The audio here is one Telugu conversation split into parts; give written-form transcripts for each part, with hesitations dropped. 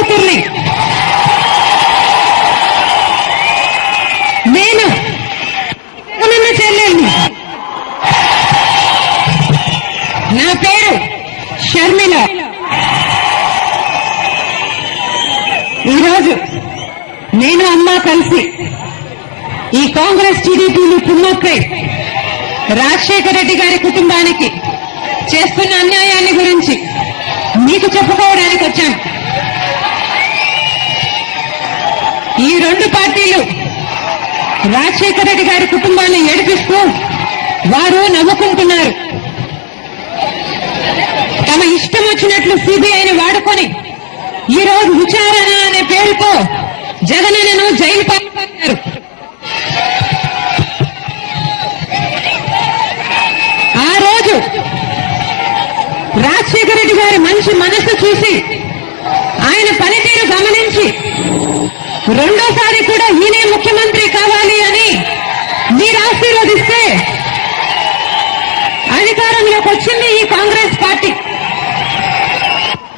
కూతుర్ని. నేను జగనన్న చెల్లెల్ని. నా పేరు షర్మిల. ఈరోజు నేను అమ్మ కలిసి ఈ కాంగ్రెస్ టీడీపీని కుమ్మక్కై రాజశేఖర రెడ్డి గారి కుటుంబానికి చేస్తున్న అన్యాయాన్ని గురించి మీకు చెప్పుకోవడానికి వచ్చాను. ఈ రెండు పార్టీలు రాజశేఖర రెడ్డి గారి కుటుంబాన్ని ఏడిపిస్తూ వారు నవ్వుకుంటున్నారు. తమ ఇష్టం వచ్చినట్లు సిబిఐని వాడుకొని ఈ రోజు విచారణ అనే పేరుతో జగనన్నను జైలు పాల్పడ్డారు. ఆ రోజు రాజశేఖర రెడ్డి గారి మంచి మనసు చూసి ఆయన పనితీరు గమనించి రెండోసారి కూడా ఈయనే ముఖ్యమంత్రి కావాలి అని మీరు ఆశీర్వదిస్తే అధికారంలోకి వచ్చింది ఈ కాంగ్రెస్ పార్టీ.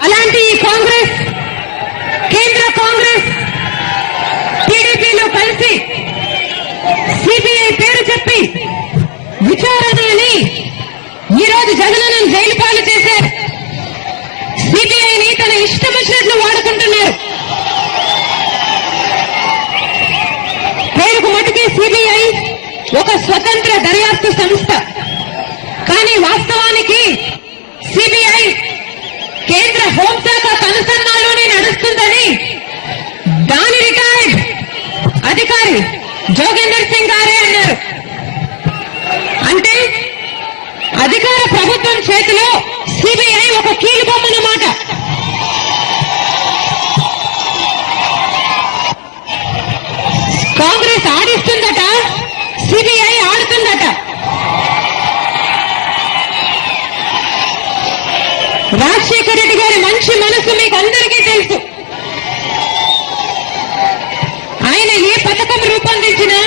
అలాంటి ఈ కాంగ్రెస్, కేంద్ర కాంగ్రెస్ టీడీపీలో కలిసి సిబిఐ పేరు చెప్పి విచారణ అని ఈరోజు జగనన్నను జైలు పాలు చేశారు. సిబిఐని తన ఇష్టం వచ్చినట్లు వాడుకుంటున్నారు. పేరుకు మటుకే సిబిఐ ఒక స్వతంత్ర దర్యాప్తు సంస్థ. కానీ వాస్తవానికి సిబిఐ కేంద్ర హోంశాఖ కనుసన్నల్లోనే నడుస్తుందని దాని రిటైర్డ్ అధికారి జోగేందర్ సింగ్ గారే అన్నారు. అంటే అధికార ప్రభుత్వం చేతిలో సిబిఐ ఒక కీలుబొమ్మన్నమాట. కాంగ్రెస్ ఆడిస్తుందట, సిబిఐ ఆడుతుందట. రాజశేఖర రెడ్డి గారి మంచి మనసు మీకు అందరికీ తెలుసు. ఆయన ఏ పథకం రూపొందించినా,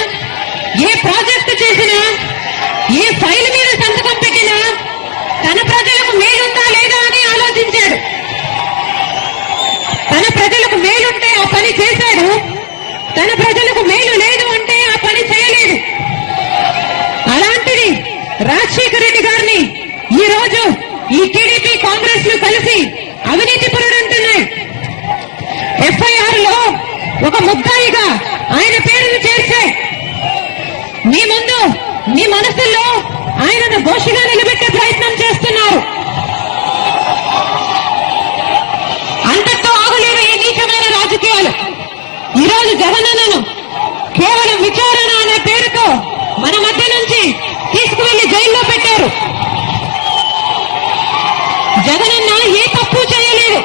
ఏ ప్రాజెక్టు చేసినా, ఏ ఫైల్ మీద సంతకం పెట్టినా తన ప్రజలకు మేలుందా లేదా అని ఆలోచించాడు. తన ప్రజలకు మేలుంటే ఆ పని చేశాడు, తన ప్రజలకు మేలు లేదు అంటే ఆ పని చేయలేదు. అలాంటిది రాజశేఖర రెడ్డి గారిని ఈ రోజు ఈ టీడీపీ కాంగ్రెస్ లు కలిసి అవినీతి పరుడు అంటున్నాయి. ఎఫ్ఐఆర్ లో ఒక ముద్దాయిగా ఆయన పేరును చేర్చాయి. మీ ముందు మీ మనసుల్లో ఆయనను దోషిగా నిలబెట్టే ప్రయత్నం చేస్తున్నారు. అంతటితో ఆగలేని ఈ నీచమైన రాజకీయాలు ఈరోజు జగనన్నను కేవలం విచారణ అనే పేరుతో మన మధ్య నుంచి తీసుకువెళ్లి జైల్లో పెట్టారు. జగనన్న ఏ తప్పు చేయలేదు,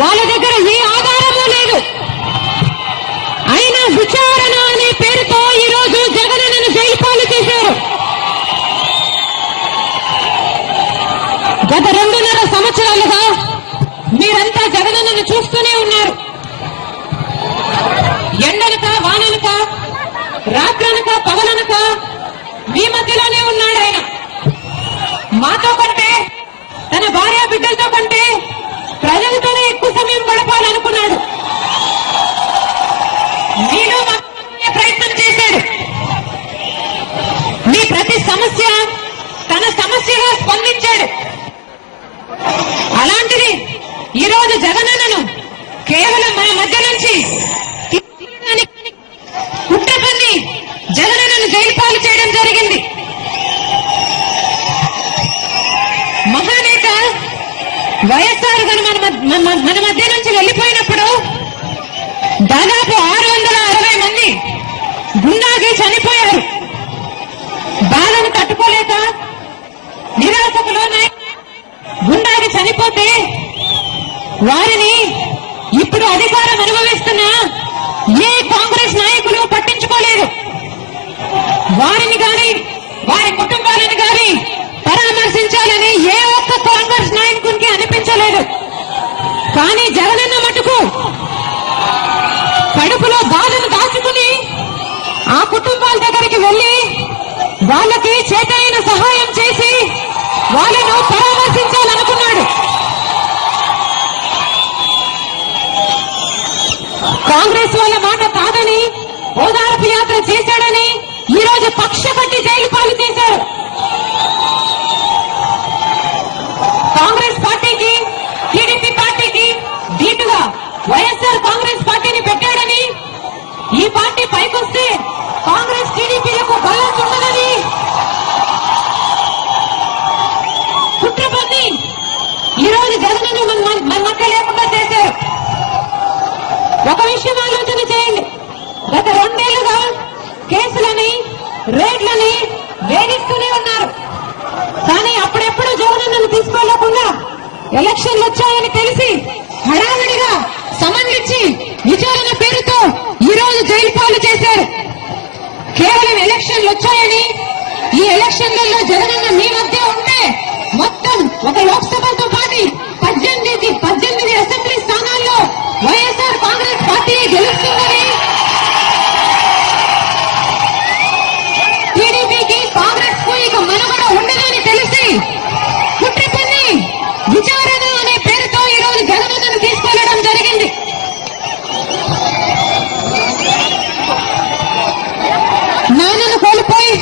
వాళ్ళ దగ్గర ఏ ఆధారమూ లేదు. అయినా విచారణ అనే పేరుతో ఈరోజు జగనన్నను జైలు పాలు చేశారు. గత 2.5 సంవత్సరాలుగా మీరంతా జగనన్నను చూస్తూనే ఉన్నారు. ఎండనక వాననక, రాత్రనక పగలనక మీ మధ్యలోనే ఉన్నాడు ఆయన. మాతో కంటే, తన భార్య బిడ్డలతో కంటే ప్రజలతోనే ఎక్కువ సమయం గడపాలనుకున్నాడు. మీలో ప్రయత్నం చేశాడు. మీ ప్రతి సమస్య తన సమస్యగా స్పందించాడు. అలాంటిది ఈరోజు జగనన్నను కేవలం మన మధ్య నుంచి కుట్రపన్ని జగనన్నను జైలు పాలు చేయడం జరిగింది. మహానేత వైఎస్ఆర్ గారు మన మధ్య నుంచి వెళ్లిపోయినప్పుడు దాదాపు 660 మంది గుండాకి చనిపోయారు. బాధను తట్టుకోలేక నిరాశకు లోనై గుండాకి చనిపోతే వారిని ఇప్పుడు అధికారం అనుభవిస్తున్న ఏ కాంగ్రెస్ నాయకులు పట్టించుకోలేదు. వారిని గాని వారి కుటుంబాలను గాని పరామర్శించాలని ఏ ఒక్క కాంగ్రెస్ నాయకునికి అనిపించలేదు. కానీ జగనన్న మటుకు కడుపులో బాధను దాచుకుని ఆ కుటుంబాల దగ్గరికి వెళ్లి వాళ్ళకి చేతైన సహాయం చేసి వాళ్ళను పరామర్శించాలనుకున్నాడు. కాంగ్రెస్ వాళ్ళ మాట కాదని ఓదార్పు యాత్ర చేశాడని ఈ రోజు కక్ష కట్టి జైలు పాలు చేశారు. కాంగ్రెస్ పార్టీకి టీడీపీ పార్టీకి దీటుగా వైఎస్ఆర్ కాంగ్రెస్ పార్టీని పెట్టాడని, ఈ పార్టీ పైకొస్తే కాంగ్రెస్ టీడీపీలకు బలం ఉండదని కుట్రపన్ని ఈ రోజు జగన్ మన మధ్య లేకుండా చేశారు. ఒక విషయం ఆలోచన చేయండి. గత 2 ఏళ్లుగా కేసులని రేట్లని వేధిస్తూనే ఉన్నారు. కానీ అప్పుడెప్పుడు జగనన్నను తీసుకోలేకుండా ఎలక్షన్లు వచ్చాయని తెలిసి హడావిడిగా సమన్ ఇచ్చి విచారణ పేరుతో ఈ రోజు జైలు పాలు చేశారు. కేవలం ఎలక్షన్లు వచ్చాయని, ఈ ఎలక్షన్లలో జగనన్న మీ మధ్య ఉంటే మొత్తం ఒక లోక్సభతో పాటు 18 అసెంబ్లీ స్థానాల్లో వైఎస్ఆర్ కాంగ్రెస్ పార్టీ గెలుస్తుందని, టీడీపీకి కాంగ్రెస్ కు ఇక మనుగడ ఉండదని తెలిసి కుట్ర పన్ని విచారణ అనే పేరుతో ఈ రోజు జగనన్నను తీసుకెళ్లడం జరిగింది. నాన్నను కోల్పోయి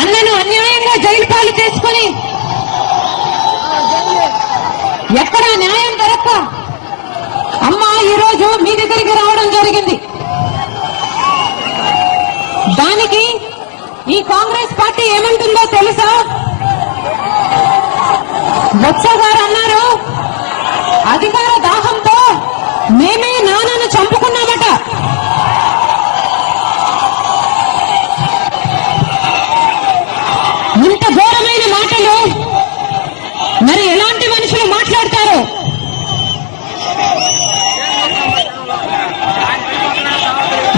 అన్నను అన్యాయంగా జైలు పాలు చేసుకుని ఎక్కడా న్యాయం దొరక్క అమ్మ ఈ రోజు మీ దగ్గరికి రావడం జరిగింది. దానికి ఈ కాంగ్రెస్ పార్టీ ఏమంటుందో తెలుసా? బొత్స గారు అన్నారు, అధికార దాహంతో మేమే నాన్నను చంపుకున్నామట. ఇంత ఘోరమైన మాటలు మరి ఎలాంటి మనుషులు మాట్లాడతారు?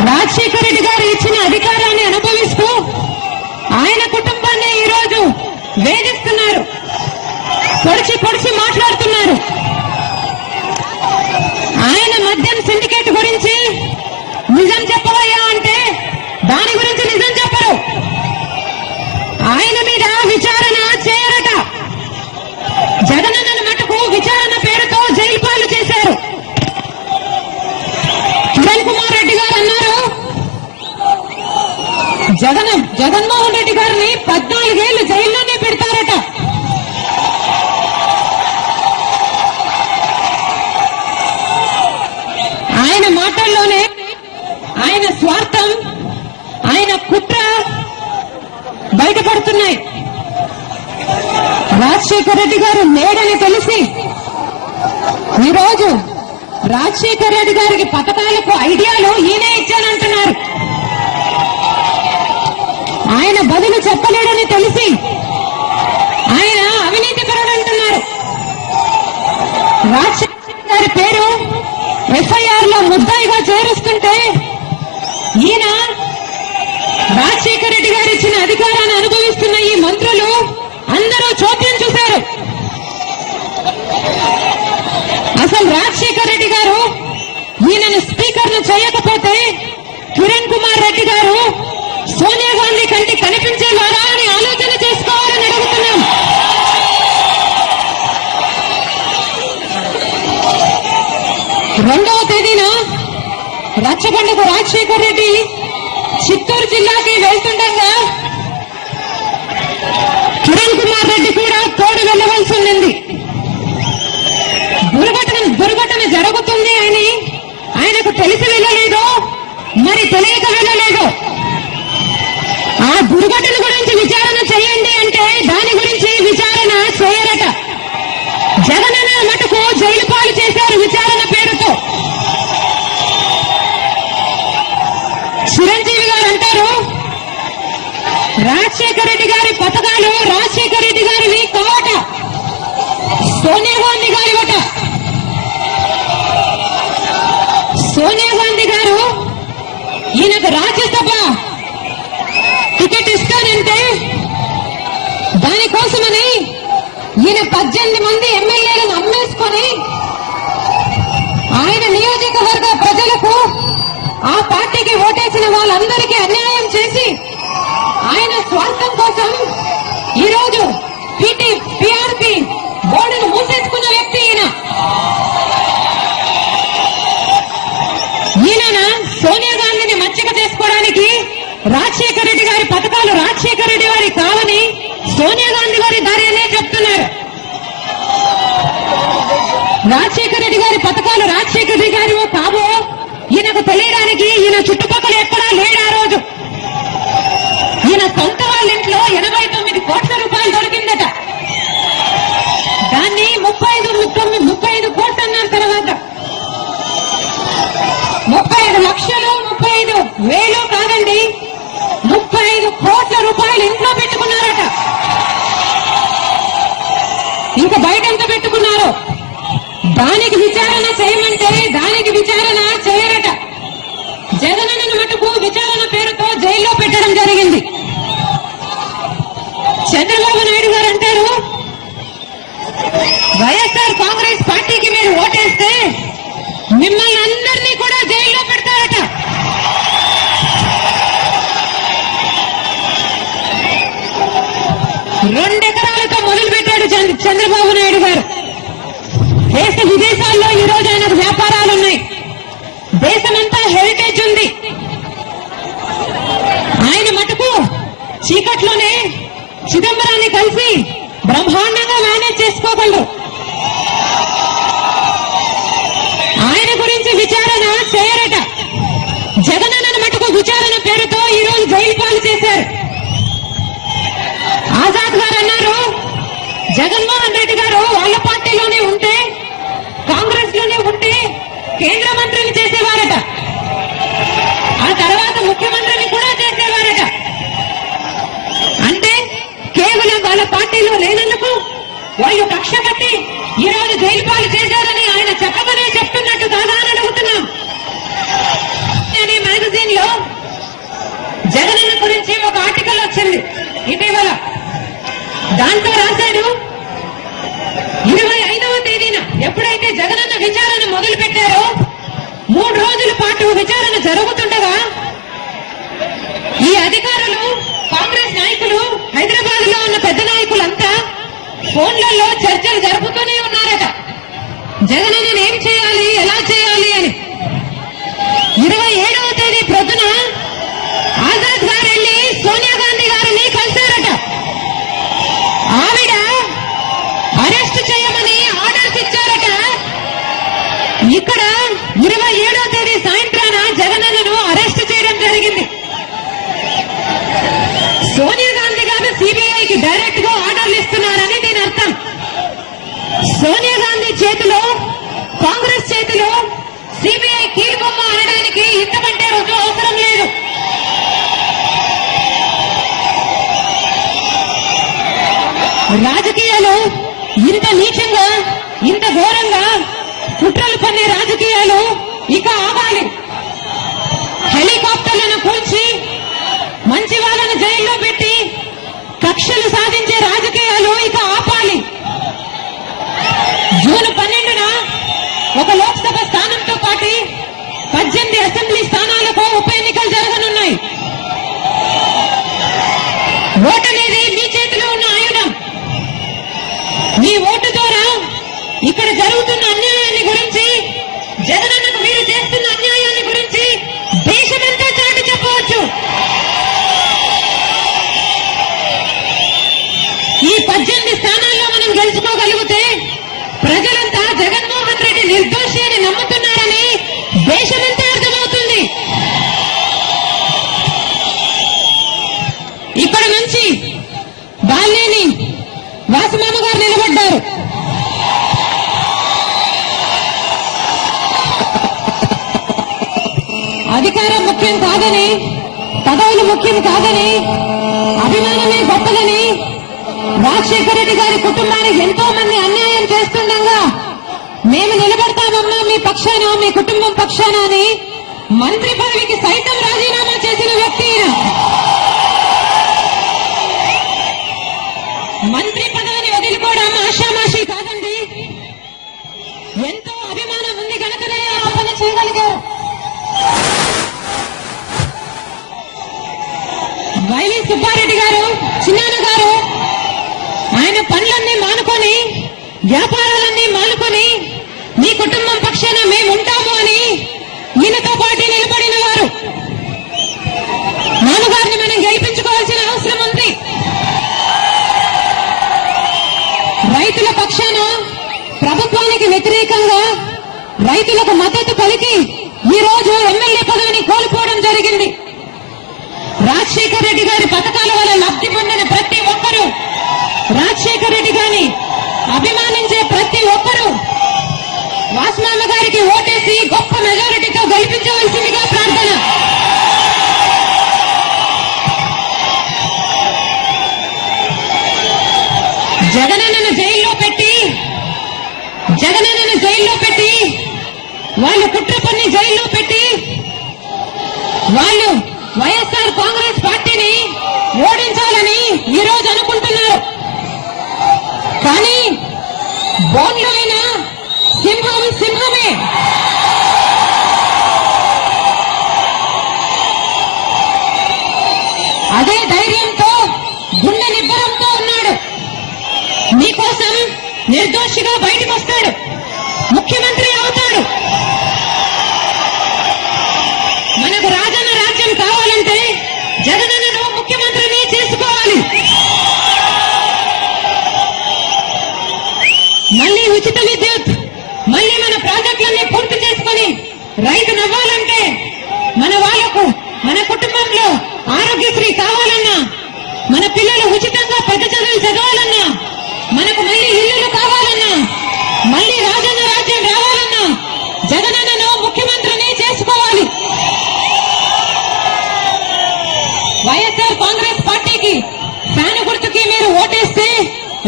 రాజశేఖర రెడ్డి గారు ఇచ్చిన అధికారాన్ని అనుభవిస్తూ ఆయన కుటుంబాన్ని ఈ రోజు వేధిస్తున్నారు, పొడిచి మాట్లాడుతున్నారు. ఆయన మద్యం సిండికేట్ గురించి నిజం చెప్పవయ్యా అంటే దాని గురించి నిజం చెప్పరు. ఆయన మీద విచారణ చేయరట. జగనన్న మటుకు విచారణ పేరుతో జైలు పాలు చేశారు. కిరణ్ కుమార్ రెడ్డి గారు అన్నారు, జగన్మోహన్ రెడ్డి గారిని 14 ఏళ్లు జైల్లోనే పెడతారట. ఆయన మాటల్లోనే ఆయన స్వార్థం, ఆయన కుట్ర బయటపడుతున్నాయి. రాజశేఖర రెడ్డి గారు లేడని తెలిసి ఈరోజు రాజశేఖర రెడ్డి గారికి పథకాలకు ఐడియాలు ఈయనే ఇచ్చానంటున్నారు. ఆయన బదులు చెప్పలేడని తెలిసి ఆయన అవినీతిపరుడు అంటున్నారు. రాజశేఖర గారి పేరు ఎఫ్ఐఆర్ లో ముద్దాయిగా చేరుస్తుంటే ఈయన రాజశేఖర రెడ్డి గారు ఇచ్చిన అధికారాన్ని అనుభవిస్తున్న ఈ మంత్రులు అందరూ చోద్యం చూశారు. అసలు రాజశేఖర రెడ్డి గారు ఈయనను స్పీకర్ను చేయకపోతే కిరణ్ కుమార్ రెడ్డి గారు సోనియా గాంధీ కంటే కనిపించేవారా అని ఆలోచన చేసుకోవాలని అడుగుతున్నాం. రెండవ తేదీన రచ్చబండకు రాజశేఖర రెడ్డి చిత్తూరు జిల్లాకి వెళ్తుండగా కిరణ్ కుమార్ రెడ్డి కూడా తోడు వెళ్లవలసి ఉండింది. దుర్ఘటన జరుగుతుంది అని ఆయనకు తెలిసి వెళ్ళలేదో మరి తెలియక వెళ్ళలేదో. ఆ దుర్ఘటన గురించి విచారణ చేయండి అంటే దాని గురించి విచారణ చేయరట. జగనన్న మటుకు జైలు పాలు చేశారు విచారణ పేరుతో. చిరంజీవి గారు అంటారు, రాజశేఖర రెడ్డి గారి పథకాలు రాజశేఖర రెడ్డి గారివి కావట, సోనియా గాంధీ గారివట. సోనియా గాంధీ గారు ఈయనకు రాజ్యసభ టికెట్ ఇస్తానంటే దానికోసమని ఈయన 18 మంది ఎమ్మెల్యేలను అమ్మేసుకొని ఆయన నియోజకవర్గ ప్రజలకు ఆ పార్టీకి ఓటేసిన వాళ్ళందరికీ అన్యాయం చేసి ఆయన స్వార్థం కోసం ఈరోజు పీఆర్పీ బోర్డును మూసేసుకున్న వ్యక్తి ఈయన. రాజశేఖర రెడ్డి గారి పథకాలు రాజశేఖర రెడ్డి వారి కావని సోనియా గాంధీ గారి భార్యనే చెప్తున్నారు. రాజశేఖర రెడ్డి గారి పథకాలు రాజశేఖర రెడ్డి గారివో కావో ఈయనకు తెలియడానికి ఈయన చుట్టుపక్కల ఎక్కడా లేడు. ఆ రోజు ఈయన సొంత వాళ్ళ ఇంట్లో 89 కోట్ల రూపాయలు దొరికిందట. దాన్ని 35 కోట్లు అన్నారు. తర్వాత 35 లక్షలు 35,000 కాదండి, 35 కోట్ల రూపాయలు ఇంట్లో పెట్టుకున్నారట. ఇంకా బయట ఎంత పెట్టుకున్నారో దానికి విచారణ చేయమంటే దానికి విచారణ చేయరట. జగనన్న మటుకు విచారణ పేరుతో జైల్లో పెట్టడం జరిగింది. చంద్రబాబు నాయుడు గారు అంటారు, వైఎస్ఆర్ కాంగ్రెస్ పార్టీకి మీరు ఓటేస్తే మిమ్మల్ని అందరినీ కూడా జైల్లో పెడతారట. రెండెకరాలతో మొదలు పెట్టాడు చంద్రబాబు నాయుడు గారు. దేశ విదేశాల్లో ఈ రోజు ఆయనకు వ్యాపారాలున్నాయి. దేశమంతా హెరిటేజ్ ఉంది. ఆయన మటుకు చీకట్లోనే చిదంబరాన్ని కలిసి బ్రహ్మాండంగా మేనేజ్ చేసుకోగలరు. ఆయన గురించి విచారణ చేయరట. జగనన్న మటుకు విచారణ పేరుతో ఈ రోజు జైలు పాలు చేశారు. ఆజాద్ గారు అన్నారు, జగన్మోహన్ రెడ్డి గారు వాళ్ళ పార్టీలోనే ఉంటే కాంగ్రెస్ లోనే ఉంటే కేంద్ర మంత్రిని చేసేవారట. ఆ తర్వాత ముఖ్యమంత్రిని కూడా చేసేవారట. అంటే కేవలం వాళ్ళ పార్టీలో లేనందుకు వాళ్ళు కక్ష కట్టి ఈ రోజు జైలు పాలు చేశారని ఆయన చెప్పమనే చెప్తున్నట్టు కాదా అని అడుగుతున్నాం. మ్యాగజైన్ లో జగనన్న గురించి ఒక ఆర్టికల్ వచ్చింది ఇటీవల. దాంట్లో రాశాడు, 25వ తేదీన ఎప్పుడైతే జగనన్న విచారణ మొదలు పెట్టారో 3 రోజుల పాటు విచారణ జరుగుతుండగా ఈ అధికారులు కాంగ్రెస్ నాయకులు హైదరాబాద్ లో ఉన్న పెద్ద నాయకులంతా ఫోన్లలో చర్చలు జరుపుతూనే ఉన్నారట. జగనన్నను ఏం చేయాలి, ఎలా చేయాలి అని. 27వ తేదీ ప్రొద్దున ఆజాద్ గారు వెళ్లి సోనియా గాంధీ గారిని కలిశారట. ఆవిడ అరెస్ట్ చేయమని ఆర్డర్స్ ఇచ్చారట. ఇక్కడ 27వ తేదీ సాయంత్రాన జగనన్నను అరెస్ట్ చేయడం జరిగింది. సోనియా గాంధీ గారు సిబిఐకి డైరెక్ట్ గా ఆర్డర్లు ఇస్తున్నారని దీని అర్థం. సోనియా గాంధీ చేతిలో కాంగ్రెస్ చేతిలో సిబిఐ కీలుబొమ్మ అనడానికి ఇంతకంటే రుజువు అవసరం లేదు. రాజకీయాలు ఇంత నీచంగా ఇంత ఘోరంగా కుట్రలు పన్నే రాజకీయాలు ఇక ఆగాలి. హెలికాప్టర్లను కూల్చి మంచి వాళ్ళను జైల్లో పెట్టి కక్షలు సాధించే రాజకీయాలు ఇక ఆపాలి. జూన్ 12న ఒక లోక్సభ స్థానంతో పాటు 18 అసెంబ్లీ స్థానాలకు ఉప ఎన్నికలు జరగనున్నాయి. ఓటు అనేది మీ చేతిలో ఉన్న ఆయుధం. మీ ఓటు ద్వారా ఇక్కడ జరుగుతున్న అన్యాయాన్ని గురించి, జగనన్నకు మీరు చేస్తున్న అన్యాయాన్ని గురించి దేశమంతా చాటి చెప్పవచ్చు. ఈ 18 స్థానాల్లో మనం గెలుచుకోగలిగితే ప్రజలంతా జగన్మోహన్ రెడ్డి నిర్దోషి అని నమ్ముతున్నారని దేశమంతా అర్థమవుతుంది. ఇక్కడ నుంచి బాలినేని వాసుమామ గారు నిలబడ్డారు. అధికారం ముఖ్యం కాదని, పదవులు ముఖ్యం కాదని, అభిమానమే గొప్పదని, రాజశేఖర రెడ్డి గారి కుటుంబానికి ఎంతో మంది అన్యాయం చేస్తుండగా మేము నిలబడతామమ్మా మీ పక్షాన, మీ కుటుంబం పక్షాన అని మంత్రి పదవికి సైతం రాజీనామా చేసిన వ్యక్తి. మంత్రి పదవిని వదులుకోవడం ఆషామాషి కాదండి. ఎంతో అభిమానం ఉంది కనుకనే ఆ పని చేయగలిగారు. వైవి సుబ్బారెడ్డి గారు, చిన్నాన్న గారు ఆయన పనులన్నీ మానుకొని, వ్యాపారాలన్నీ మానుకొని మీ కుటుంబం పక్షాన మేముంటాము అని ఈయనతో పాటు నిలబడిన వారు. నాన్నగారిని మనం పక్షాన ప్రభుత్వానికి వ్యతిరేకంగా రైతులకు మద్దతు పలికి ఈ రోజు ఎమ్మెల్యే పదవిని కోల్పోవడం జరిగింది. రాజశేఖర రెడ్డి గారి పథకాల వల్ల లబ్ధి పొందిన ప్రతి ఒక్కరూ, రాజశేఖర రెడ్డి గారిని అభిమానించే ప్రతి ఒక్కరూ వాస్మామ గారికి ఓటేసి గొప్ప మెజారిటీతో గెలిపించవలసిందిగా ప్రార్థన. జగనన్నను జైల్లో పెట్టి వాళ్ళు కుట్ర పన్ని జైల్లో పెట్టి వాళ్ళు వైఎస్ఆర్ కాంగ్రెస్ పార్టీని ఓడించాలని ఈ రోజు అనుకుంటున్నారు. కానీ బోన్లో అయినా సింహం సింహమే. అదే ధైర్యంతో గుండె నిబ్బరంతో ఉన్నాడు. మీకోసం నిర్దోషిగా బయటకు వస్తాడు, ముఖ్యమంత్రి అవుతాడు. మనకు రాజన్న రాజ్యం కావాలంటే జగనన్నను ముఖ్యమంత్రిని చేసుకోవాలి. మళ్లీ ఉచిత విద్యుత్, మళ్లీ మన ప్రాజెక్టులన్నీ పూర్తి చేసుకుని రైతు నవ్వాలంటే, మన వాళ్లకు మన కుటుంబంలో ఆరోగ్యశ్రీ కావాలన్నా, మన పిల్లలు ఉచితంగా పెద్ద చదువులు చదవాలన్నా, మనకు మళ్లీ ఇల్లులు కావాలన్నా, మళ్లీ రాజన్న రాజ్యం రావాలన్నా జగనన్నను ముఖ్యమంత్రిని చేసుకోవాలి. వైఎస్ఆర్ కాంగ్రెస్ పార్టీకి ఫ్యాన్ గుర్తుకి మీరు ఓటేస్తే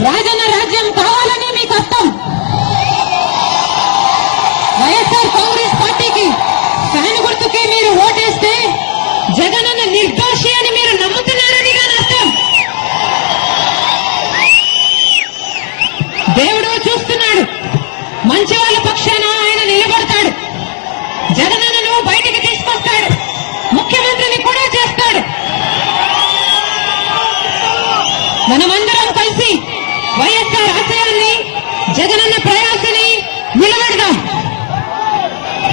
రాజన్న రాజ్యం కావాలని మీకు అర్థం. వైఎస్ఆర్ కాంగ్రెస్ పార్టీకి ఫ్యాన్ గుర్తుకి మీరు ఓటేస్తే జగనన్న నిర్దోషి అని మీరు నమ్ముతున్నారని దాని అర్థం. దేవుడు చూస్తున్నాడు, మంచి వాళ్ళ పక్షాన ఆయన నిలబడతాడు. జగనన్నను బయటికి తీసుకొస్తాడు, ముఖ్యమంత్రిని కూడా చేస్తాడు. మనమందరం కలిసి వైఎస్ఆర్ ఆశయాన్ని, జగనన్న ప్రయాసని నిలబెడదాం.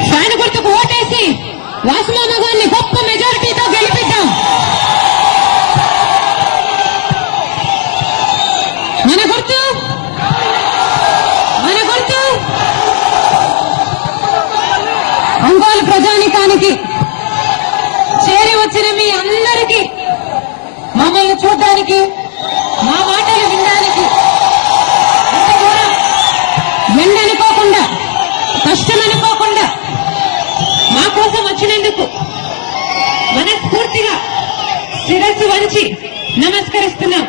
ఫ్యాన్ గుర్తుకు ఓటేసి వాస్మామ గారిని గొప్ప మెజారిటీతో గెలిపిద్దాం. మన గుర్తు ఒంగోలు ప్రజానికానికి చేరి వచ్చిన మీ అందరికీ మమ్మల్ని చూడడానికి, మా మాటలు వినడానికి, ఎండనుకోకుండా కష్టమనుకోకుండా మా కోసం వచ్చినందుకు మనస్ఫూర్తిగా శిరస్సు వంచి నమస్కరిస్తున్నాం.